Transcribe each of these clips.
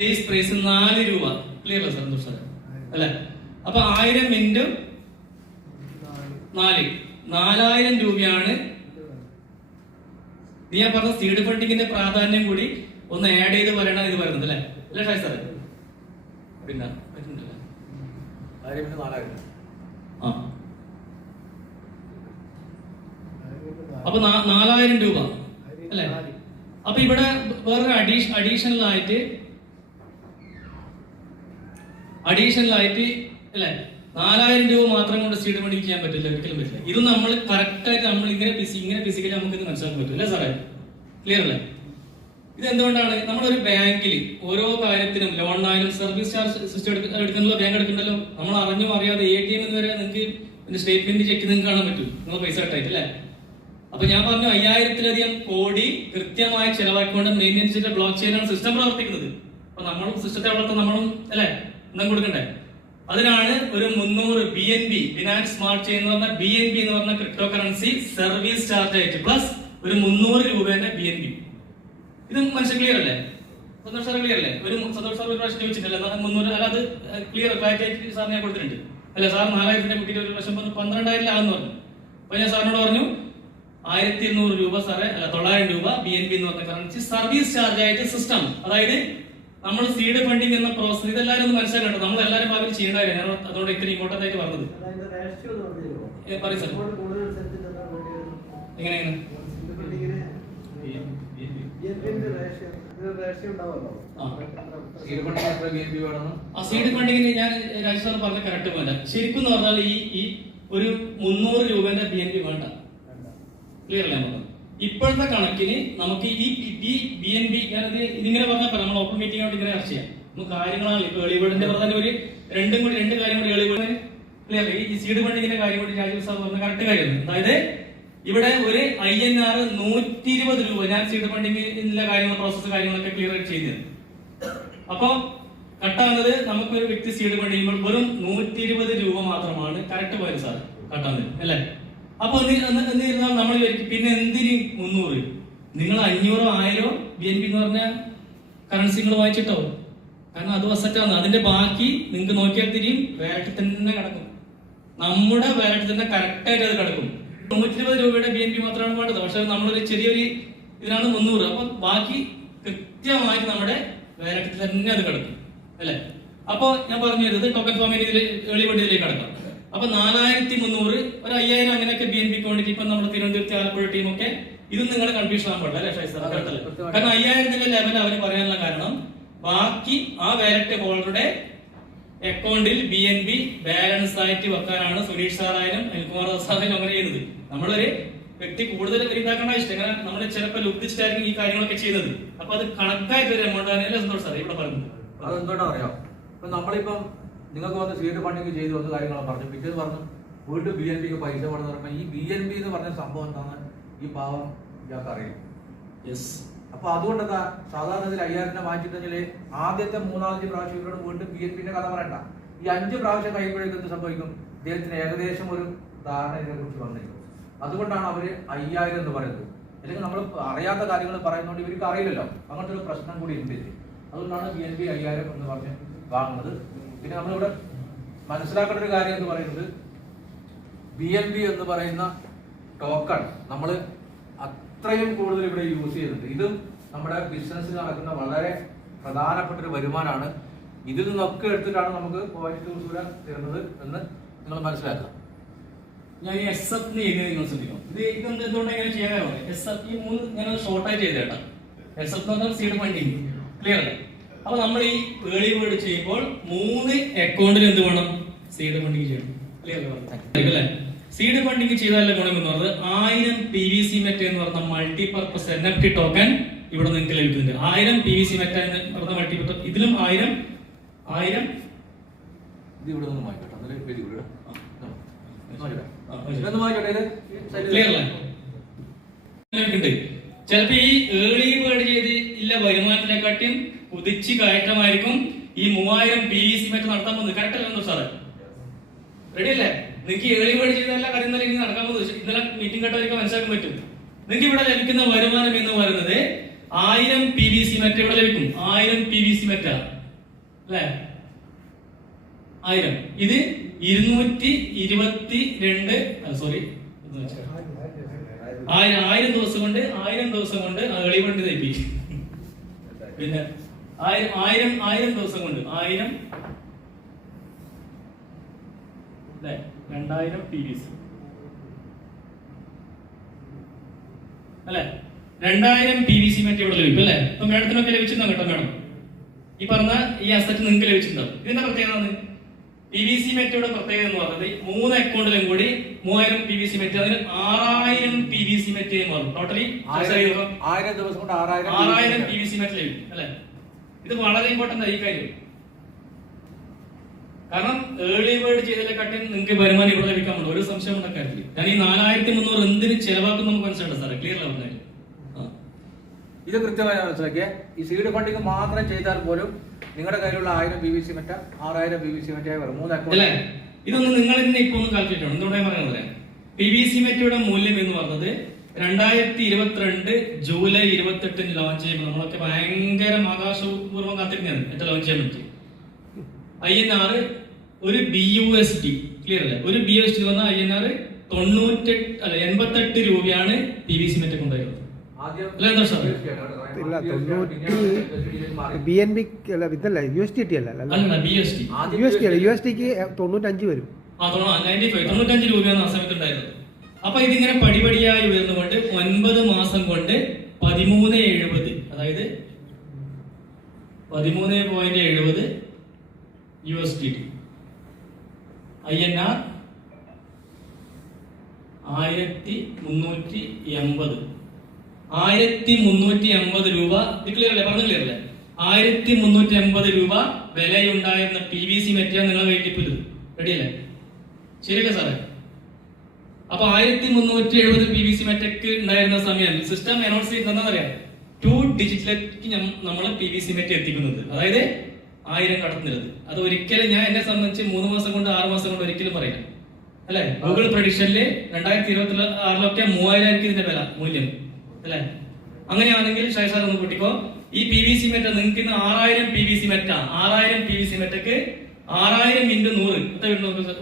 Base price 4 രൂപ. Clear അല്ലേ Santhosh sir? അല്ലെ? അപ്പൊ 1000 ഇൻറ്റു 4 4000 രൂപയാണ്. ഞാൻ പറഞ്ഞ സീഡ് ഫണ്ടിങ്ങിന്റെ പ്രാധാന്യം കൂടി ഒന്ന് ആഡ് ചെയ്ത് പറയണം ഇത് പറയുന്നത് അല്ലെ? അല്ലെ ഷായ് സാറേ? പിന്നെ അപ്പൊ 4000 രൂപ അല്ലെ? അപ്പൊ ഇവിടെ വേറൊരു അഡീഷണൽ ആയിട്ട് അല്ലെ 4000 രൂപ മാത്രം കൊണ്ട് സീഡ് ഫണ്ടിങ് ചെയ്യാൻ പറ്റില്ല, ഒരിക്കലും പറ്റില്ല. ഇത് നമ്മൾ കറക്റ്റ് ആയിട്ട് നമ്മൾ ഇങ്ങനെ ഫിസിക്കലി നമുക്ക് ഇത് മനസ്സിലാക്കാൻ പറ്റും അല്ലേ സാറേ? ക്ലിയർ അല്ലേ? ഇത് എന്തുകൊണ്ടാണ് നമ്മളൊരു ബാങ്കിൽ ഓരോ കാര്യത്തിനും ലോണിനായാലും സർവീസ് ചാർജ് സിസ്റ്റം എടുക്കണല്ലോ, ബാങ്ക് എടുക്കണ്ടല്ലോ, നമ്മൾ അറിഞ്ഞോ അറിയാതെ ATM എന്ന് വരെ നിങ്ങൾക്ക് സ്റ്റേറ്റ്മെന്റ് ചെക്ക് നിങ്ങൾക്ക് കാണാൻ പറ്റും നിങ്ങൾ പൈസ കട്ടായിട്ട് അല്ലേ? അപ്പൊ ഞാൻ പറഞ്ഞു 5000-ലധികം കോടി കൃത്യമായി ചെലവാക്കിക്കൊണ്ട് മെയിൻ്റെനൻസിന്റെ ബ്ലോക്ക് ചെയിനാണ് സിസ്റ്റം പ്രവർത്തിക്കുന്നത്. അപ്പൊ നമ്മളും സിസ്റ്റത്തെ വളർത്താൻ നമ്മളും അല്ലെ എന്തും കൊടുക്കണ്ടേ? അതിനാണ് ഒരു 300 BNB ഫിനാൻസ് സ്മാർട്ട് ചെയിൻ എന്ന് പറഞ്ഞ BNB എന്ന് പറഞ്ഞ ക്രിപ്റ്റോ കറൻസി സർവീസ് ചാർജ് ആയിട്ട് പ്ലസ് ഒരു 300 രൂപേന്റെ BNB. ഇത് മനസ്സിൽ ക്ലിയർ അല്ലേ? സന്തോഷ് സാർ ക്ലിയർ അല്ലേ? ഒരു സന്തോഷ് സാർ ഒരു പ്രാവശ്യം ചോദിച്ചിട്ടില്ല 300 അല്ല, അത് ക്ലിയർ ക്ലാരിറ്റി ആയിട്ട് സാറിന് ഞാൻ കൊടുത്തിട്ടുണ്ട് അല്ലെ? സാർ 4000ന്റെ കുട്ടിയുടെ ഒരു പ്രാവശ്യം 12,000 ആണെന്ന് പറഞ്ഞു. അപ്പൊ ഞാൻ സാറിനോട് പറഞ്ഞു 1200 രൂപ സാറേ, അല്ല 900 രൂപ BNB എന്ന് പറഞ്ഞ കറൻസി സർവീസ് ചാർജ് ആയിട്ട് സിസ്റ്റം. അതായത് നമ്മൾ സീഡ് ഫണ്ടിങ് എന്ന പ്രോസസ് ഇതെല്ലാവരും ഒന്ന് മനസ്സിലാക്കട്ടെ. നമ്മൾ എല്ലാവരും ഭാവിയിൽ ചെയ്യേണ്ട കാര്യം. ഞാൻ അതോടെ ഇത്ര ഇമ്പോർട്ടന്റ് ആയിട്ട് പറഞ്ഞത് പറയും സാർ. എങ്ങനെയാണ് സീഡ് ഫണ്ടിങ്ങിന് ഞാൻ രാജു സാർ പറഞ്ഞ കറക്റ്റ് പോലെ ശരിക്കും എന്ന് പറഞ്ഞാൽ ഈ ഒരു 300 രൂപേന്റെ BNB വേണ്ട. ക്ലിയർ അല്ലേ? നമുക്ക് ഇപ്പോഴത്തെ കണക്കിന് നമുക്ക് ഈ BNB ഞാനത് ഇതിങ്ങനെ പറഞ്ഞാൽ നമ്മൾ ഓപ്പൺ മീറ്റിംഗ് ആയിട്ട് ഇങ്ങനെ ചർച്ച ചെയ്യാം. നമുക്ക് കാര്യങ്ങളാണ് ഇപ്പൊ എളിവേഡിന്റെ പ്രധാന ഒരു രണ്ട് കാര്യം കൂടി എളിവേഡ് ക്ലിയർ. ഈ സീഡ് ഫണ്ടിങ്ങിന്റെ കാര്യം കൂടി രാജീവ് സാർ പറഞ്ഞ കറക്റ്റ് കാര്യമാണ്. അതായത് ഇവിടെ ഒരു INR 120 രൂപ ഞാൻ സീഡ് ഫണ്ടിങ്ങിന്റെ കാര്യങ്ങൾ പ്രോസസ് കാര്യങ്ങളൊക്കെ ക്ലിയർ ആയിട്ട് ചെയ്തത്. അപ്പൊ കട്ടാകുന്നത് നമുക്ക് ഒരു വ്യക്തി സീഡ് ഫണ്ട് ചെയ്യുമ്പോൾ വെറും 120 രൂപ മാത്രമാണ് കറക്റ്റ് പോയത് സാർ കട്ടാകുന്നത് അല്ലെ? അപ്പൊ എന്നിരുന്നാൽ നമ്മൾ പിന്നെ എന്തിന് 300? നിങ്ങൾ 500 1000 BNB എന്ന് പറഞ്ഞ കറൻസി നിങ്ങൾ വാങ്ങിച്ചിട്ടോ? കാരണം അത് വസറ്റാണ്. അതിന്റെ ബാക്കി നിങ്ങൾക്ക് നോക്കിയാൽ തിരിയും വാലറ്റിൽ തന്നെ കിടക്കും. നമ്മുടെ വാലറ്റിൽ തന്നെ കറക്റ്റ് ആയിട്ട് അത് കിടക്കും. 120 രൂപയുടെ BNB മാത്രമാണ് വേണ്ടത്. പക്ഷെ നമ്മളൊരു ചെറിയൊരു ഇതിനാണ് 300. അപ്പൊ ബാക്കി കൃത്യമായിട്ട് നമ്മുടെ വാലറ്റിൽ തന്നെ അത് കിടക്കും അല്ലെ? അപ്പൊ ഞാൻ പറഞ്ഞു വരുന്നത് ടോക്കൺ ഫോമിൽ എളി വണ്ടിയിലേക്ക് കിടക്കാം. അപ്പൊ 4300 ഒരു 5000 അങ്ങനെയൊക്കെ BNB ക്വാണ്ടിറ്റി ഇപ്പൊ നമ്മുടെ തിരുവനന്തപുരത്ത് ആലപ്പുഴ ടീമൊക്കെ ഇത് നിങ്ങൾ കൺഫ്യൂഷൻ ആകാൻ പാടില്ല അല്ലെ ഷൈസ്? കാരണം 5000ത്തിന്റെ ലെവൽ അവർ പറയാനുള്ള കാരണം ബാക്കി ആ വാലറ്റ് ഹോൾഡറുടെ അക്കൗണ്ടിൽ BNB ബാലൻസ് ആയിട്ട് വെക്കാനാണ് സുരേഷ് സാറായാലും അനിൽകുമാർ സാറായാലും അങ്ങനെ ചെയ്യുന്നത്. നമ്മളൊരു വ്യക്തി കൂടുതൽ ഇതാക്കേണ്ട ഇഷ്ടം അങ്ങനെ നമ്മൾ ചിലപ്പോൾ ലുബ്ധിച്ചിട്ടായിരിക്കും ഈ കാര്യങ്ങളൊക്കെ ചെയ്യുന്നത്. അപ്പൊ അത് കണക്കായിട്ട് ഒരു എമൗണ്ട് ആണെങ്കിലും സന്തോഷം സാർ ഇവിടെ പറയുന്നത് അതെന്തോട്ടാ അറിയാം. ഇപ്പൊ നമ്മളിപ്പം നിങ്ങൾക്ക് വന്ന് സീഡ് ഫണ്ടിങ് ചെയ്ത് വന്ന കാര്യങ്ങളാണ് പറഞ്ഞു. പിറ്റേന്ന് പറഞ്ഞു വീണ്ടും BNBക്ക് പൈസ വേണമെന്ന് പറയുമ്പോൾ ഈ BNB എന്ന് പറഞ്ഞ സംഭവം എന്താണ് ഈ പാവം ഇയാൾക്ക് അറിയും. അപ്പൊ അതുകൊണ്ട് എന്താ സാധാരണ 5000 വാങ്ങിച്ചിട്ടുണ്ടെങ്കിൽ ആദ്യത്തെ 3-4 പ്രാവശ്യം ഇവരോട് വീണ്ടും BNBന്റെ കഥ പറയണ്ട. ഈ 5 പ്രാവശ്യം കഴിയുമ്പോഴേക്കും എന്ത് സംഭവിക്കും? ഇദ്ദേഹത്തിന് ഏകദേശം ഒരു ധാരണ ഇതിനെ കുറിച്ച് വന്നിരിക്കും. അതുകൊണ്ടാണ് അവര് 5000 എന്ന് പറയുന്നത്. അല്ലെങ്കിൽ നമ്മൾ അറിയാത്ത കാര്യങ്ങൾ പറയുന്നതുകൊണ്ട് ഇവർക്ക് അറിയില്ലല്ലോ. അങ്ങനത്തെ ഒരു പ്രശ്നം കൂടി ഉണ്ട്. അതുകൊണ്ടാണ് BNB 5000 എന്ന് പറഞ്ഞ് വാങ്ങുന്നത്. പിന്നെ നമ്മളിവിടെ മനസ്സിലാക്കേണ്ട ഒരു കാര്യം എന്ന് പറയുന്നത് BNB എന്ന് പറയുന്ന ടോക്കൺ നമ്മൾ അത്രയും കൂടുതൽ ഇവിടെ യൂസ് ചെയ്യുന്നുണ്ട്. ഇതും നമ്മുടെ ബിസിനസ്സിൽ നടക്കുന്ന വളരെ പ്രധാനപ്പെട്ട ഒരു വരുമാനമാണ്. ഇതിൽ നിന്നൊക്കെ എടുത്തിട്ടാണ് നമുക്ക് പോയിന്റ് സൂര്യ തരുന്നത് എന്ന് നിങ്ങൾ മനസ്സിലാക്കുക. ഞാൻ ഈ SF നിങ്ങൾ ശ്രദ്ധിക്കണം. ഇത് എന്തുകൊണ്ട് എങ്ങനെ ചെയ്യാനോ SF ഈ 3 ഞാൻ ഷോർട്ടായിട്ട് ചെയ്തേട്ടാ. SF എന്ന് പറഞ്ഞാൽ സീഡ് ഫണ്ടിങ്. ക്ലിയർ അല്ലേ? അപ്പൊ നമ്മൾ ഈ ഏർലി ബേർഡ് ചെയ്യുമ്പോൾ 3 അക്കൗണ്ടിൽ എന്ത് വേണം? സീഡ് ഫണ്ടിങ് ചെയ്യണം. ക്ലിയർ അല്ലേ? സീഡ് ഫണ്ടിങ് ചെയ്താലേ ഗുണം എന്ന് പറഞ്ഞത് 1000 PVC മെറ്റ എന്ന് പറഞ്ഞ മൾട്ടിപർപ്പസ് NFT ടോക്കൺ ഇവിടെ നിങ്ങൾക്ക് ലഭിക്കുന്നുണ്ട്. 1000 PVC മെറ്റ എന്ന് പറഞ്ഞ മൾട്ടിപർപ്പസ് ഇതിലും 1000 ഇത് ഇവിടെ നിന്ന് വാങ്ങിക്കട്ടെ. ചിലപ്പോ ഈ ഏർലി ബേർഡ് ചെയ്ത് ഇല്ല വരുമാനത്തിനെക്കാട്ടിയും കുതിച്ച് കയറ്റമായിരിക്കും ഈ 3000 PVC മെറ്റ നടത്താൻ പോകുന്നത്. കറക്റ്റ് അല്ലെന്നോ സാറേ? റെഡി അല്ലേ? നിങ്ങൾക്ക് ഏർലി ബേർഡ് ചെയ്തല്ല കാര്യം നടക്കാൻ പോകുന്നത്. ഇന്നലെ മീറ്റിംഗ് കേട്ടവർക്ക് മനസ്സിലാക്കാൻ പറ്റും. നിങ്ങൾക്ക് ഇവിടെ ലഭിക്കുന്ന വരുമാനം എന്ന് പറയുന്നത് 1000 PVC മെറ്റ ഇവിടെ ലഭിക്കും. 1000 PVC മെറ്റ അല്ലെ, 1000. ഇത് 222 സോറി 1000 ദിവസം കൊണ്ട് ഏളി വണ്ടി തയ്പ്പിക്കും. പിന്നെ 1000 ദിവസം കൊണ്ട് 1000 അല്ലെ 2000 PVC അല്ലെ, 2000 PVC മെറ്റ ഇവിടെ ലഭിക്കും അല്ലെ. അപ്പൊ മേഡത്തിനൊക്കെ ലഭിച്ചിട്ടുണ്ടാവും കേട്ടോ. മേഡം ഈ പറഞ്ഞ ഈ അസറ്റ് നിങ്ങൾക്ക് ലഭിച്ചിട്ടുണ്ടാവും. ഇതിന്റെ പ്രത്യേകത PVC മെറ്റയുടെ പ്രത്യേകത എന്ന് പറഞ്ഞത് 3 അക്കൗണ്ടിലും കൂടി 3000 PVC മെറ്റ, അതിന് 6000 PVC മെറ്റ മാറും. ടോട്ടലി 1000 ദിവസം കൊണ്ട് 6000 PVC മെറ്റ ലഭിക്കും അല്ലെ. ഇത് വളരെ ഇമ്പോർട്ടന്റ് ആയി കാര്യം. കാരണം ഏർലി ബേർഡ് ചെയ്തതിനെക്കാട്ടി നിങ്ങൾക്ക് വരുമാനം ഇവിടെ ലഭിക്കാൻ പറ്റും. ഒരു സംശയം ഉള്ള കാര്യത്തിൽ ഞാൻ ഈ 4300 എന്തിന് ചെലവാക്കും നമുക്ക് മനസ്സിലുണ്ട് സാറേ. ക്ലിയർ ആവുന്നത് ഇത് കൃത്യമായി മനസ്സിലാക്കിയ ഈ സീഡ് ഫണ്ടിങ് മാത്രം ചെയ്താൽ പോലും നിങ്ങളുടെ കയ്യിലുള്ള 1000 PVC മെറ്റ 6000 PVC മെറ്റ വരും. 3 അക്കൗണ്ട് അല്ലേ. ഇതൊന്നും നിങ്ങൾ തന്നെ ഇപ്പൊ ഒന്ന് കാൽക്കുലേറ്റ് ചെയ്യണം. എന്തുകൊണ്ടാണ് പറയുന്നത്? PVC മെറ്റയുടെ മൂല്യം എന്ന് പറഞ്ഞത് 2022 ജൂലൈ 28 ലോഞ്ച് ചെയ്യുമ്പോൾ നമ്മളൊക്കെ ഭയങ്കര ആകാശപൂർവ്വം കാത്തിരുന്നാണ് ഏറ്റവും ലോഞ്ച് ചെയ്യാൻ പറ്റി. INR ഒരു BUSD ക്ലിയർ അല്ലേ, ഒരു BUSD വന്ന INR 88 രൂപയാണ് PVC മെറ്റ കൊണ്ടുവരുന്നത്. BNB ഇതല്ല USDT അല്ല, USDക്ക് 95 വരും. 95 രൂപയാണ് ആ സമയത്ത് ഉണ്ടായിരുന്നത്. അപ്പൊ ഇതിങ്ങനെ പടിപടിയായി ഉയർന്നുകൊണ്ട് 9 മാസം കൊണ്ട് 13.70, അതായത് 13.70 USDT, INR 1380 രൂപ. ക്ലിയർ അല്ലേ, പറഞ്ഞു ക്ലിയർ അല്ലേ? 1380 രൂപ വിലയുണ്ടായിരുന്ന PVC മെറ്റ നിങ്ങളെ വെയിറ്റിപ്പിൽ റെഡി അല്ലേ? ശരിയല്ലേ സാറേ? അപ്പൊ 1370 PVC മെറ്റക്ക് ഉണ്ടായിരുന്ന സമയം സിസ്റ്റം അനൗൺസ് ചെയ്യുന്നത് അറിയാം, 2 ഡിജിറ്റിലേക്ക് നമ്മൾ PVC മെറ്റ എത്തിക്കുന്നത്, അതായത് 1000 കടത്തുന്നത്. അത് ഒരിക്കലും ഞാൻ എന്നെ സംബന്ധിച്ച് 3 മാസം കൊണ്ട് 6 മാസം കൊണ്ട് ഒരിക്കലും പറയില്ല അല്ലെ. ഗൂഗിൾ പ്രഡിക്ഷനില് 2026 3000 ഇതിന്റെ വില മൂല്യം അല്ലെ. അങ്ങനെയാണെങ്കിൽ ഷൈസാർ ഒന്ന് കൂട്ടിക്കോ. ഈ PVC മെറ്റ നിങ്ങൾക്ക് ഇന്ന് 6000 PVC മെറ്റ, 6000 PVC മെറ്റക്ക് 6000 × 100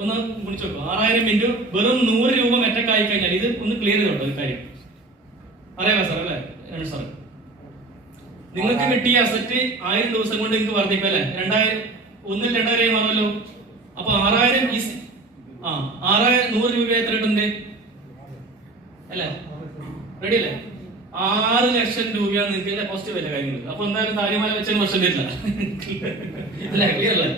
ഒന്ന് വിളിച്ചു നോക്കോ. 6000 × വെറും 100 രൂപ മെറ്റക്കായി കഴിഞ്ഞാൽ ഇത് ഒന്ന് ക്ലിയർ ചെയ്തോട്ടോ ഒരു കാര്യം. അറിയാമോ സാർ അല്ലെ സാർ? നിങ്ങൾക്ക് കിട്ടിയ അസറ്റ് 1000 ദിവസം കൊണ്ട് നിങ്ങൾക്ക് വർദ്ധിക്കും അല്ലെ. 2000 മാറല്ലോ. അപ്പൊ 6000 100 രൂപ എത്ര കിട്ടുന്നത് അല്ലെ? റെഡി അല്ലേ? 6 ലക്ഷം രൂപയാണ് നിങ്ങൾക്ക് പോസിറ്റീവ് അല്ലേ കാര്യങ്ങൾ. അപ്പൊ എന്തായാലും താലിമാല വെച്ചാൽ വർഷം വരില്ല അല്ലേ? ക്ലിയർ അല്ലേ?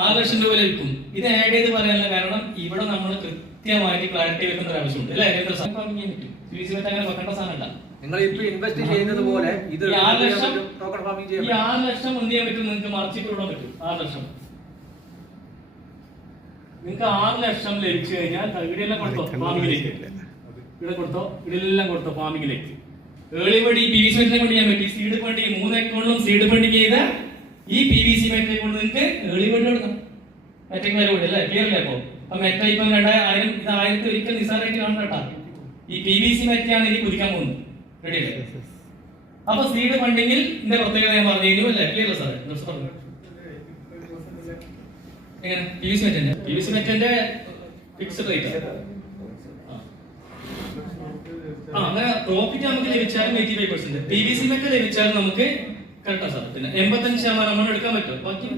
6 ലക്ഷം രൂപ ലഭിക്കും. ഇത് ആഡ് ചെയ്ത് പറയാനുള്ള കാരണം ഇവിടെ നമ്മൾ കൃത്യമായിട്ട് ക്ലാരിറ്റി വെക്കേണ്ട ഒരു ആവശ്യമുണ്ട് അല്ലെ. അങ്ങനെ വെക്കേണ്ട സാധനമല്ല. നിങ്ങൾ ഇപ്പൊ ഇൻവെസ്റ്റ് ചെയ്യുന്നത് പോലെ ഇത് 6 ലക്ഷം എന്ത് ചെയ്യാൻ പറ്റും? നിങ്ങൾക്ക് മറച്ചിട്ട് വിടാൻ പറ്റും. 6 ലക്ഷം നിങ്ങൾക്ക് 6 ലക്ഷം ലഭിച്ചു കഴിഞ്ഞാൽ ഇവിടെയെല്ലാം കൊടുത്തോ ഫാമിങ്ങിലേക്ക്, ഇവിടെ കൊടുത്തോ, ഇവിടെല്ലാം കൊടുത്തോ ഫാമിങ്ങിലേക്ക്. ഏർലി ബേർഡ് ഈ PVC മെറ്റിനെ കൊണ്ട് ചെയ്യാൻ പറ്റി. സീഡ് ഫണ്ട് 3 അക്കൗണ്ടിലും സീഡ് ഫണ്ട് ചെയ്ത ഈ PVC മെറ്റിനെ കൊണ്ട് നിങ്ങൾക്ക് ഏർലി ബേർഡ് കൊടുക്കാം. മെറ്റയ്ക്ക് വരെ കൂടി അല്ലേ? ക്ലിയർ അല്ലേ? അപ്പൊ മെറ്റ ഇപ്പം 2000 ഇത് 1000 ഒരിക്കൽ നിസ്സാരമായിട്ട് കാണണം കേട്ടാ. ഈ PVC മെറ്റയാണ് ഇനി കുതിക്കാൻ പോകുന്നത്. റെഡി അല്ലേ? അപ്പൊ സീഡ് ഫണ്ടിങ്ങിൽ ഇതിന്റെ പ്രത്യേകത ഞാൻ പറഞ്ഞു കഴിഞ്ഞു അല്ലേ? ക്ലിയർ സാറേ? എങ്ങനെ PVC മെറ്റന്റെ ഫിക്സ്ഡ് റേറ്റ് അങ്ങനെ പ്രോഫിറ്റ് നമുക്ക് ലഭിച്ചാലും 85%, PVC മെറ്റ ലഭിച്ചാലും നമുക്ക് കറക്റ്റാ സാർ. പിന്നെ 85% നമ്മൾ എടുക്കാൻ പറ്റും. ബാക്കി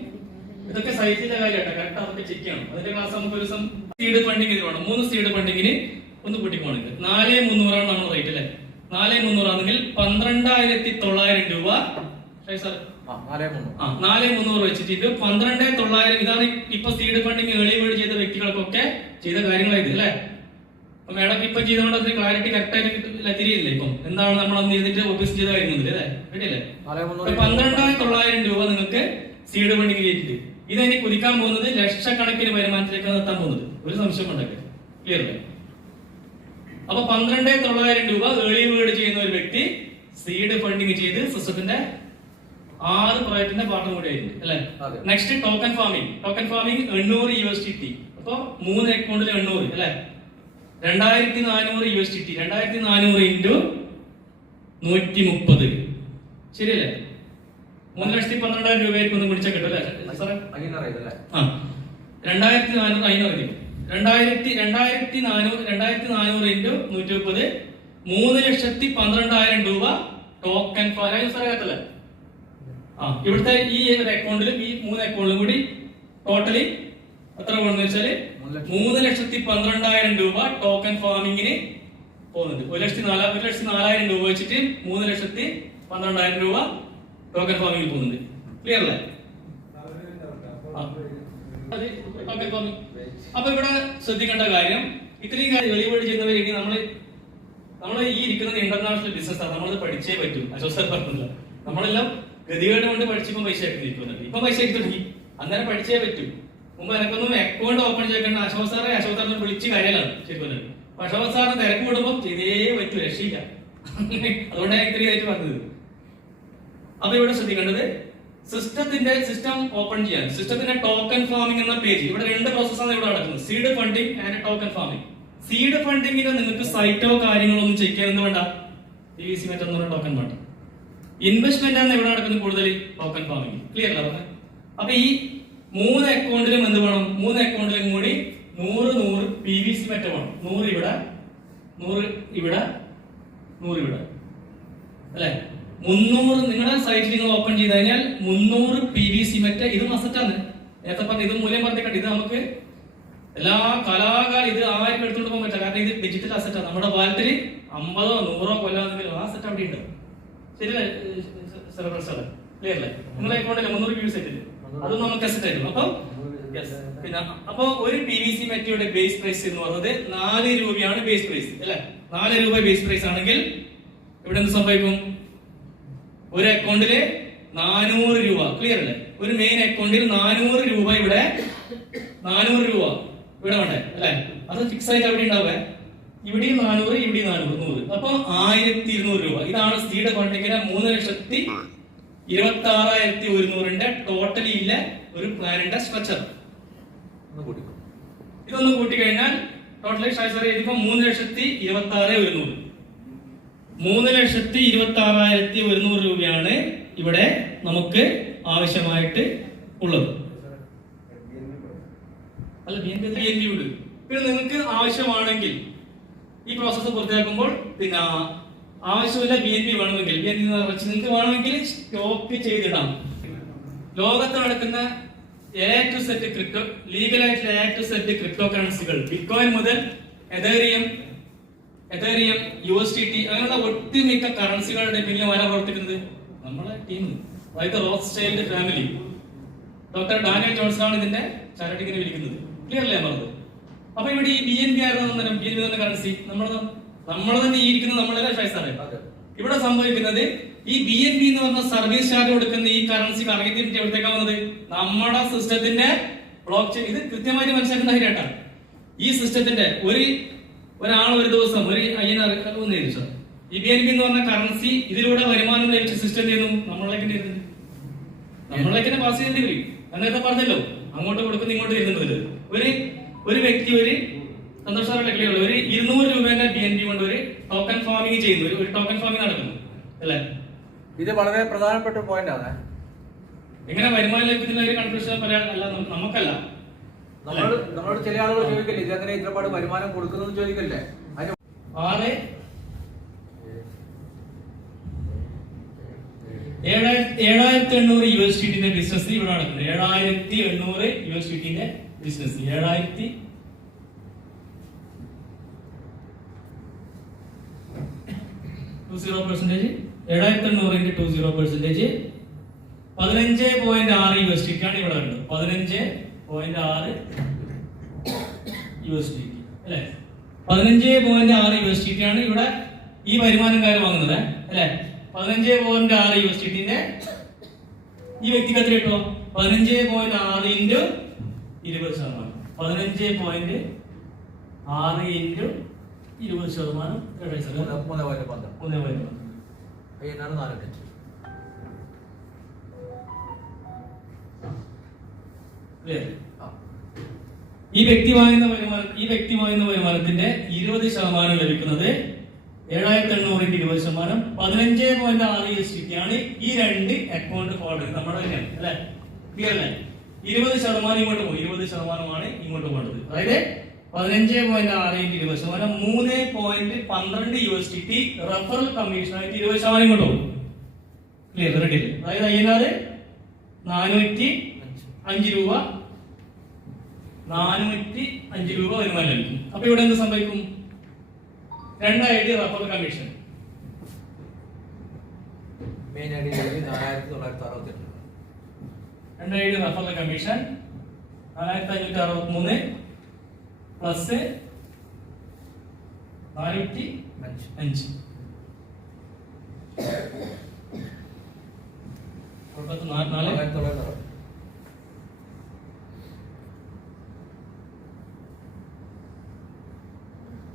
ഇതൊക്കെ സൈറ്റിന്റെ കാര്യമായിട്ടാ, കറക്റ്റ് അതൊക്കെ ചെക്ക് ചെയ്യണം. അതിന്റെ ക്ലാസ് നമുക്ക് ഒരു ദിവസം സീഡ് ഫണ്ടിങ് വേണം. 3 സീഡ് ഫണ്ടിങ്ങിന് ഒന്ന് കൂട്ടിപ്പോണെങ്കിൽ 4300 നമ്മൾ റേറ്റ് അല്ലേ? 4300 ആണെങ്കിൽ 12900 രൂപ. സാർ 4300 വെച്ചിട്ട് 12900. ഇതാണ് ഇപ്പൊ സീഡ് ഫണ്ടിങ് ഏർലി ബേർഡ് ചെയ്ത വ്യക്തികൾക്കൊക്കെ ചെയ്ത കാര്യങ്ങളായത് അല്ലെ. അപ്പൊ മേഡം ഇപ്പൊ ചെയ്തുകൊണ്ട് അതിന് ക്ലാരിറ്റി കറക്റ്റ് ആയിട്ട് തിരിയില്ലേ? ഇപ്പം എന്താണ് നമ്മൾ അന്ന് ചെയ്തിട്ട് ഓഫീസ് ചെയ്ത കാര്യമൊന്നുമില്ല അല്ലേ? റെഡി അല്ലേ? 12900 രൂപ നിങ്ങൾക്ക് സീഡ് ഫണ്ടിങ് ചെയ്തിട്ട് ഇതെനി കുതിക്കാൻ പോകുന്നത് ലക്ഷക്കണക്കിന് വരുമാനത്തിലേക്കാണ് എത്താൻ പോകുന്നത്. ഒരു സംശയം ഉണ്ടെങ്കിൽ ക്ലിയർ അല്ലേ? അപ്പൊ 12900 രൂപ ഏർലി ബേർഡ് ചെയ്യുന്ന ഒരു വ്യക്തി സീഡ് ഫണ്ടിങ് ചെയ്ത് സിസ്റ്റത്തിന്റെ 6 പ്രോജക്റ്റിന്റെ പാർട്ണർ കൂടി ആയിരുന്നു അല്ലെ. Next token farming 800 USDT. അപ്പൊ 3 അക്കൗണ്ടിൽ 800 അല്ലെ. 2400 USDT. 2400 × 130. ശരിയല്ലേ? 3,12,000 രൂപയായിരിക്കും ഒന്ന് പിടിച്ചാൽ കിട്ടും അല്ലേ സാറേ? ആ 2,400 2,400 ഇൻറ്റു 130 3,12,000 രൂപ ടോക്കൺ ഫാൻ സാറേ കേട്ടല്ലേ? ആ ഇവിടുത്തെ ഈ ഒരു അക്കൗണ്ടിലും ഈ 3 അക്കൗണ്ടിലും കൂടി ടോട്ടലി എത്ര പോകുന്നത് വെച്ചാല് 3,12,000 രൂപ ടോക്കൺ ഫാമിങ്ങിന് പോകുന്നുണ്ട്. 1,04,000 രൂപ വെച്ചിട്ട് 3,12,000 രൂപ ടോക്കൺ ഫാമിങ്ങിൽ പോകുന്നുണ്ട്. ക്ലിയർ അല്ലേ? അപ്പൊ ഇവിടെ ശ്രദ്ധിക്കേണ്ട കാര്യം ഇത്രയും കാര്യം വെളിപാട് ചെയ്യുന്നവരെങ്കിൽ നമ്മൾ ഈ ഇരിക്കുന്നത് ഇന്റർനാഷണൽ ബിസിനസ് ആണ്. നമ്മളത് പഠിച്ചേ പറ്റൂ. അശോക് സാർ പറഞ്ഞില്ല, നമ്മളെല്ലാം ഗതികേട് കൊണ്ട് പഠിച്ചപ്പോ പൈസ ആക്കിയിരിക്കുന്നുണ്ട്. ഇപ്പൊ പൈസ ആക്കി തുടങ്ങി, അന്നേരം പഠിച്ചേ പറ്റൂ. മുമ്പ് എനക്കൊന്നും അക്കൗണ്ട് ഓപ്പൺ ചെയ്യേണ്ട അശോക് സാറെ വിളിച്ച് കാര്യമാണ് ശരിക്കും. അശോക് സാറിന് തിരക്ക് വിടുമ്പോൾ ചെയ്തേ പറ്റൂ, രക്ഷയില്ല. അതുകൊണ്ടാണ് ഇത്രയും ആയിട്ട് പറഞ്ഞത്. അപ്പൊ ഇവിടെ ശ്രദ്ധിക്കേണ്ടത് സിസ്റ്റം ഓപ്പൺ ചെയ്യാൻ സിസ്റ്റത്തിന്റെ ടോക്കൺ ഫാമിംഗ് എന്ന പേജ് ഇവിടെ 2 പ്രോസസ്സാണ് ഇവിടെ നടക്കുന്നത്, seed funding and token farming. Seed ഫണ്ടിങ്ങിന് നിങ്ങൾക്ക് സൈറ്റോ കാര്യങ്ങളോ ഒന്നും ചെക്ക് ചെയ്യാൻ വേണ്ട, PVC മെറ്റൽ എന്ന് പറഞ്ഞ ടോക്കൺ വേണ്ട. ഇൻവെസ്റ്റ്മെന്റ് ആണ് ഇവിടെ നടക്കുന്നത് കൂടുതൽ ടോക്കൺ ഫാമിംഗ്. ക്ലിയർ അല്ല പറഞ്ഞത്? അപ്പൊ ഈ 3 അക്കൗണ്ടിലും എന്ത് വേണം? 3 അക്കൗണ്ടിലും കൂടി 100 PVC മെറ്റൽ വേണം. 100 ഇവിടെ, 100 ഇവിടെ, 100 ഇവിടെ അല്ലെ? 300 നിങ്ങളുടെ സൈറ്റിൽ നിങ്ങൾ ഓപ്പൺ ചെയ്ത് കഴിഞ്ഞാൽ 300 PVC മെറ്റൽ. ഇത് മസ്റ്റാണ്. നേരത്തെ പറഞ്ഞ ഇത് മൂല്യം പറഞ്ഞിട്ട് ഇത് നമുക്ക് എല്ലാ കലാകാലം ഇത് ആരും എടുത്തോണ്ട് പോകാൻ പറ്റില്ല. കാരണം ഇത് ഡിജിറ്റൽ അസറ്റാണ്. നമ്മുടെ വാലറ്റിൽ 50 100 കൊല്ലാന്നെങ്കിലും ആ സെറ്റ് അവിടെ ഉണ്ട്. ശരിയല്ലേ? ക്ലിയർ അല്ലേ? നിങ്ങളുടെ അക്കൗണ്ടിൽ 300 PVC സെറ്റ് അത് നമുക്ക് അസറ്റ് ആയിരുന്നു. പിന്നെ അപ്പൊ ഒരു PVC മെറ്റയുടെ ബേസ് പ്രൈസ് എന്ന് പറയുന്നത് 4 രൂപയാണ് ബേസ് പ്രൈസ് അല്ലെ? 4 രൂപ ബേസ് പ്രൈസ് ആണെങ്കിൽ ഇവിടെ എന്ത് സംഭവിക്കും? ഒരു അക്കൗണ്ടില് 400 രൂപ. ക്ലിയർ അല്ലേ? ഒരു മെയിൻ അക്കൗണ്ടിൽ 400 രൂപ ഇവിടെ 400 രൂപ ഇവിടെ വേണ്ടേ അല്ലെ? അത് ഫിക്സ് ആയിട്ട് അവിടെ ഉണ്ടാവേ. ഇവിടെയും 400, ഇവിടെയും 400, 100. അപ്പൊ 1,200 രൂപ. ഇതാണ് സീഡ് ഫണ്ടിങ്ങിന് 3,26,100 ടോട്ടലി ഇല്ല ഒരു പ്ലാനിന്റെ സ്ട്രക്ചർ. ഇതൊന്ന് കൂട്ടി കഴിഞ്ഞാൽ ടോട്ടലി 3,26,100. 3,26,100 രൂപയാണ് ഇവിടെ നമുക്ക് ആവശ്യമായിട്ട് ഉള്ളത്. അല്ല BNB ഉണ്ട്. പിന്നെ നിങ്ങൾക്ക് ആവശ്യമാണെങ്കിൽ ഈ പ്രോസസ്സ് പൂർത്തിയാക്കുമ്പോൾ പിന്നെ ആവശ്യമില്ല BNB വേണമെങ്കിൽ നിങ്ങൾക്ക് വേണമെങ്കിൽ സ്റ്റോപ്പ് ചെയ്തിടാം. ലോകത്ത് നടക്കുന്ന A to Z ക്രിപ്റ്റോ ലീഗലായിട്ടുള്ള A to Z ക്രിപ്റ്റോ കറൻസികൾ ബിറ്റ്കോയിൻ മുതൽ എതേറിയം USDT അങ്ങനെയുള്ള ഒട്ടുമിക്ക കറൻസികളുടെ പിന്നിൽ വര പ്രവർത്തിക്കുന്നത് നമ്മളെ ടീം, അതായത് റോത്സ്ചൈൽഡ് ഫാമിലി. ഡോക്ടർ ഡാനിയൽ ജോൺസൺ ആണ് ഇതിന്റെ ചാരിറ്റിക്കിനെ വിളിക്കുന്നത്. ക്ലിയർ അല്ലേ പറഞ്ഞത്? അപ്പൊ ഇവിടെ ഈ BNB ആയിരുന്നു BNB എന്ന കറൻസി നമ്മൾ തന്നെ ഈ ഇരിക്കുന്നത് നമ്മളെ പൈസയാണ്. ഇവിടെ സംഭവിക്കുന്നത് ഈ BNB എന്ന് പറഞ്ഞ സർവീസ് ചാർജ് കൊടുക്കുന്ന ഈ കറൻസി കറങ്ങിയിട്ട് എവിടത്തേക്കാണ് വന്നത്? നമ്മുടെ സിസ്റ്റത്തിന്റെ ബ്ലോക്ക് ചെയിൻ. ഇത് കൃത്യമായിട്ട് മനസ്സിലാക്കേണ്ട കാര്യമാണ്. ഈ സിസ്റ്റത്തിന്റെ ഒരാൾ ഒരു ദിവസം ഒരു 5,000 ഈ BNB എന്ന് പറഞ്ഞ കറൻസി ഇതിലൂടെ വരുമാനം ലഭിച്ച സിസ്റ്റം ചെയ്യുന്നു നമ്മളിലേക്ക് പാസ് ചെയ്യേണ്ടി വരും. എന്നൊക്കെ പറഞ്ഞല്ലോ, അങ്ങോട്ട് കൊടുക്കുന്ന ഇങ്ങോട്ട് വരുന്നുണ്ട്. ഒരു വ്യക്തി ഒരു സന്തോഷാറുള്ള ക്ലിയർ ഒരു 200 രൂപേന്റെ BNB കൊണ്ട് ഒരു ടോക്കൺ ഫാമിംഗ് ചെയ്യുന്നു, ഒരു ടോക്കൺ ഫാമിംഗ് നടക്കുന്നു അല്ലെ? ഇത് വളരെ പ്രധാനപ്പെട്ട പോയിന്റ് ആണ്. എങ്ങനെ വരുമാനം ലഭിക്കുന്ന ഒരു കൺഫ്യൂഷൻ പറയാനല്ല, നമുക്കല്ല. നമ്മളോട് ചില ആളുകൾ ചോദിക്കില്ലേ ഇതെങ്ങനെ ഇത്രപാട് വരുമാനം കൊടുക്കുന്നത് ചോദിക്കല്ലേ? 7,800 USDT ബിസിനസ് ഇവിടെ നടക്കുന്നത്. 7,800 USDT ബിസിനസ് 7,800 into 20%. 15.6 USDT ആണ് ഇവിടെ ഉണ്ട്. 15.6 USDT അല്ലെ? 15.6 USDT ആണ് ഇവിടെ ഈ വരുമാനക്കാർ വാങ്ങുന്നത് അല്ലെ? 15.6 USDT ഈ വ്യക്തിക്ക് എത്ര കിട്ടുമോ? 15.6 into 20%. 15.6 into 20%. 3.15. ഈ വ്യക്തി വാങ്ങുന്ന വരുമാനത്തിന്റെ 20% ലഭിക്കുന്നത് 7,800 20%, 15.6 USDT ആണ് ഈ രണ്ട് അക്കൗണ്ട് ഹോൾഡർ നമ്മുടെ തന്നെയാണ് അല്ലെ? ക്ലിയർ അല്ലേ? 20% ഇങ്ങോട്ട് പോകും, 20%മാണ് ഇങ്ങോട്ട് പോകേണ്ടത്. അതായത് 15.6 × 20%, 3.12 USDT റഫറൽ കമ്മീഷനായിട്ട് 20% ഇങ്ങോട്ട് പോകും. ക്ലിയർ? റെഡി? അതായത് INR 405 രൂപ, 405 രൂപ വരുമാനം ലഭിക്കും. അപ്പൊ ഇവിടെ എന്ത് സംഭവിക്കും? 2 referral commission main I D 4,968. 2 referral commission 4,563 plus 405.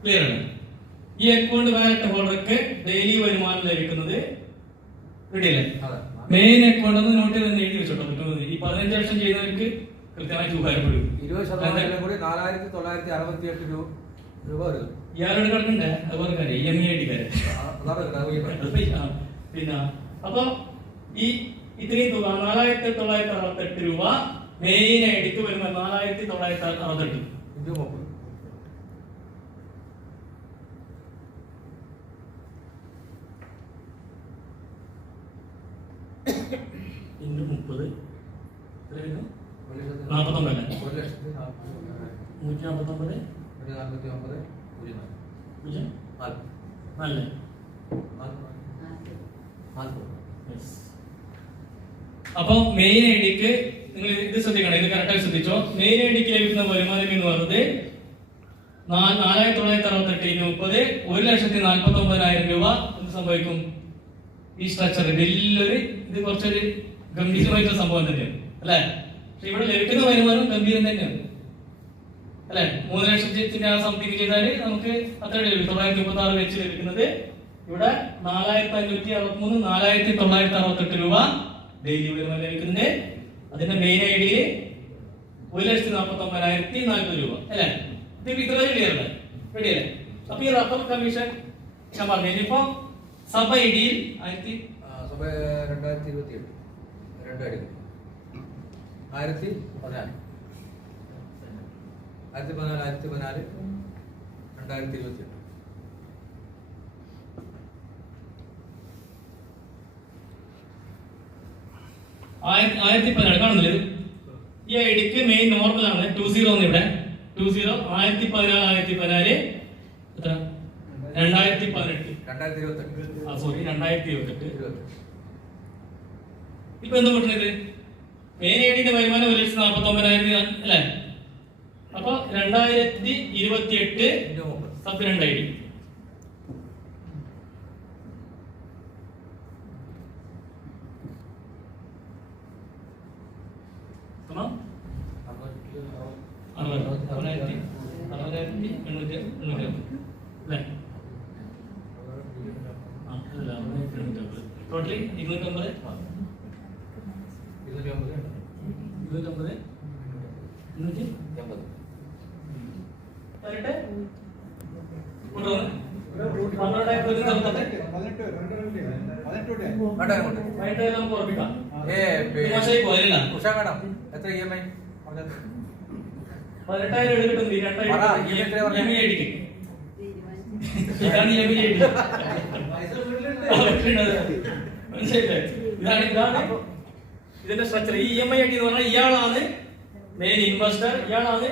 Clear ആണ്? ഈ അക്കൗണ്ട് വാലറ്റ് ഹോൾഡർക്ക് ഡെയിലി വരുമാനം ലഭിക്കുന്നത് റെഡി അല്ലേ? മെയിൻ അക്കൗണ്ട് ഒന്ന് നോട്ട് ചെയ്ത് എഴുതി വെച്ചോട്ടോ. ഈ 15 ലക്ഷം ചെയ്യുന്നവർക്ക് കൃത്യമായിട്ട് ഉപകാരപ്പെടും. 20% കൂടി 4,968 രൂപ വരുന്നു. ഇയാളോട് കിടക്കണ്ടേ? അതുപോലെ കാര്യം EMI പിന്നെ അപ്പൊ ഈ ഇത്രയും തുക 4,968 രൂപ മെയിൻ ഐഡിക്ക് വരുമ്പോൾ 4,968 ഇന്ന് 30 49 അപ്പൊ മെയിൻ ഐഡിക്ക് നിങ്ങൾ ഇത് ശ്രദ്ധിക്കണം, ഇത് കറക്റ്റായി ശ്രദ്ധിച്ചോ. മെയിൻ ഐഡിക്ക് ലഭിക്കുന്ന വരുമാനം എന്ന് പറയുന്നത് 4,968 30 1,49,000 രൂപ. എന്ത് സംഭവിക്കും? ഈ സ്ട്രക്ചർ വലിയൊരു ഇത് കുറച്ചൊരു ഗംഭീരമായിട്ടുള്ള സംഭവം തന്നെയാണ് അല്ലെ? പക്ഷെ ഇവിടെ ലഭിക്കുന്ന വരുമാനം ഗംഭീരം തന്നെയാണ് അല്ലെ? 3 ലക്ഷത്തിന്റെ ആ സംതിങ് ചെയ്താല് നമുക്ക് അത്ര 936 വെച്ച് ലഭിക്കുന്നത് ഇവിടെ 4,563 4,968 രൂപ ഡെയിലി വരുമാനം ലഭിക്കുന്നുണ്ട്. അതിന്റെ മെയിൻ ഐഡിയിൽ 1,49,040 രൂപ അല്ലെ? ഇത് ഇത്ര ക്ലിയർ അല്ലേ? റെഡി അല്ലേ? അപ്പൊ ഈ റഫറൽ കമ്മീഷൻ ഞാൻ പറഞ്ഞു. ഇനിയിപ്പോ സബ് ഐഡിയിൽ 2027 2014 2014 കാണുന്നില്ല? ഈ ഐഡിക്ക് മെയിൻ നോർമൽ ആണ് 20 ഇവിടെ 20 2014 എത്ര 2018 സോറി 2028. ഇപ്പൊ എന്താ പറ്റുന്നത്? മെയിൻ ഐഡിന്റെ വരുമാനം 1,49,000 അല്ലെ? അപ്പൊ 2028 സബ് 2 ഐഡി ടോട്ടലി 250 എത്ര EMI? 18,000 എടുക്കുന്നു. ഇതാണ് EMI ഐഡി. ഇതാണ് ഇതിന്റെ സ്ട്രക്ചർ. ഈ EMI ഐഡി എന്ന് പറഞ്ഞാൽ ഇയാളാണ് മെയിൻ ഇൻവെസ്റ്റർ, ഇയാളാണ്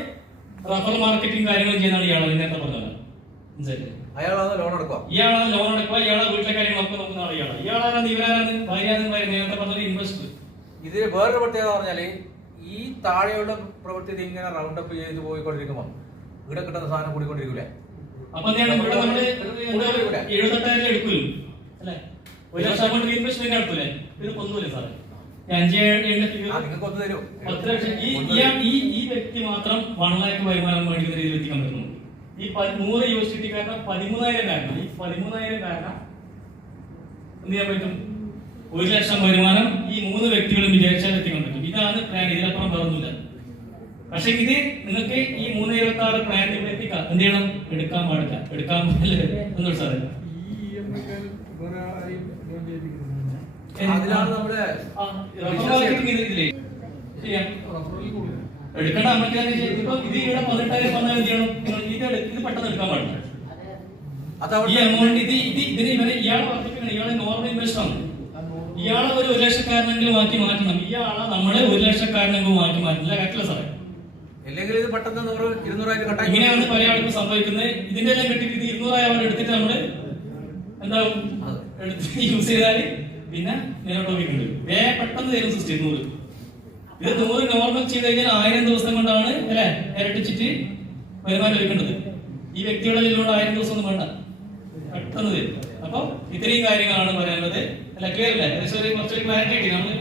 റഫറൽ മാർക്കറ്റിംഗ് കാര്യങ്ങൾ ചെയ്യുന്നതാണ് ഇയാളാണ്. നേരത്തെ പറഞ്ഞത് അയാളാണ് ലോൺ എടുക്കുക, ഇയാളാണ് ലോൺ എടുക്കുക, ഇയാളെ വീട്ടിലെ കാര്യങ്ങളൊക്കെ നോക്കുന്ന ആൾ ഇയാളാണ്. ഇയാളാണ് ഇവരാണ് ഭാര്യാന്ന് പറയുന്നത്. നേരത്തെ പറഞ്ഞത് ഇൻവെസ്റ്റർ. ഇതിൽ വേറൊരു പ്രത്യേകത പറഞ്ഞാല് ഈ താഴെയുള്ള പ്രവൃത്തി ഇങ്ങനെ റൗണ്ട് അപ്പ് ചെയ്ത് പോയിക്കൊണ്ടിരിക്കുമ്പോൾ ഇവിടെ കിട്ടുന്ന സാധനം കൂടിക്കൊണ്ടിരിക്കൂലേ? അപ്പൊ ഇവിടെ നമ്മള് 78,000 എടുക്കൂലോ അല്ലെ? 1 ലക്ഷം കൊണ്ട് ഇൻവെസ്റ്റ്മെന്റ് നടത്തൂലേ? ഇത് ഒന്നുമില്ല സാറേ. 5 തരും 10 ലക്ഷം. ഈ വ്യക്തി മാത്രം 1 ലക്ഷം വരുമാനം മേടിക്കുന്ന രീതിയിൽ എത്തിക്കാൻ പറ്റുന്നു. ഈ 100 USDT കാരണം 13,000 കാരണം ഈ 13,000 കാരണം എന്ത് ചെയ്യാൻ പറ്റും? 1 ലക്ഷം വരുമാനം ഈ 3 വ്യക്തികളും വിചാരിച്ചാൽ എത്തിക്കാൻ പറ്റും. ഇതാണ് പ്ലാൻ. ഇതിലപ്പുറം പറഞ്ഞില്ല. പക്ഷെ ഇത് നിങ്ങൾക്ക് ഈ 326 പ്ലാൻ എത്തിക്കാം. എന്ത് ചെയ്യണം? എടുക്കാൻ പാടില്ല. എടുക്കാൻ പാടില്ല എന്നൊരു സാധനം അതിലാണ് നമ്മുടെ എടുക്കേണ്ട നമുക്ക് ഇപ്പൊ ഇത് ഇവിടെ 18,000 വന്നാൽ എന്ത് ചെയ്യണം? ഇത് പെട്ടെന്ന് എടുക്കാൻ പാടില്ല. ഈ എമൗണ്ട് ഇതിന് ഇയാളെ വർദ്ധിപ്പിക്കണം. ഇയാളെ നോർമൽ ഇൻവെസ്റ്റർ ആണ്. ഇയാളെ ഒരു 1 ലക്ഷക്കാരനെങ്കിലും ആക്കി മാറ്റണം. ഇയാളെ നമ്മളെ 1 ലക്ഷക്കാരനെങ്കിലും ആക്കി മാറ്റില്ല. കറക്റ്റില്ല സാറേ? അല്ലെങ്കിൽ ഇത് പെട്ടെന്ന് 100-200 കട്ടായി. ഇങ്ങനെയാണ് പല ആളുകൾ സംഭവിക്കുന്നത്. ഇതിന്റെ എല്ലാം കിട്ടിയിട്ട് ഇത് 200,000 എടുത്തിട്ട് നമ്മള് എന്താവും എടുത്ത് യൂസ് ചെയ്താല് പിന്നെ നേരോട്ടോമിക്കുണ്ട്. പെട്ടെന്ന് തരും സിസ്റ്റം 100. ഇത് 100 നോർമൽ ചെയ്ത് കഴിഞ്ഞാൽ 1000 ദിവസം കൊണ്ടാണ് അല്ലെ ഇരട്ടിച്ചിട്ട് വരുമാനം ലഭിക്കേണ്ടത്. ഈ വ്യക്തിയുടെ ഇതിലൂടെ 1000 ദിവസം ഒന്നും വേണ്ട, പെട്ടെന്ന് തരും. അപ്പൊ ഇത്രയും കാര്യങ്ങളാണ് പറയാനുള്ളത്. അല്ല, ക്ലിയർ അല്ലേ? കുറച്ചൊരു ക്ലാരിറ്റി കിട്ടി നമ്മൾ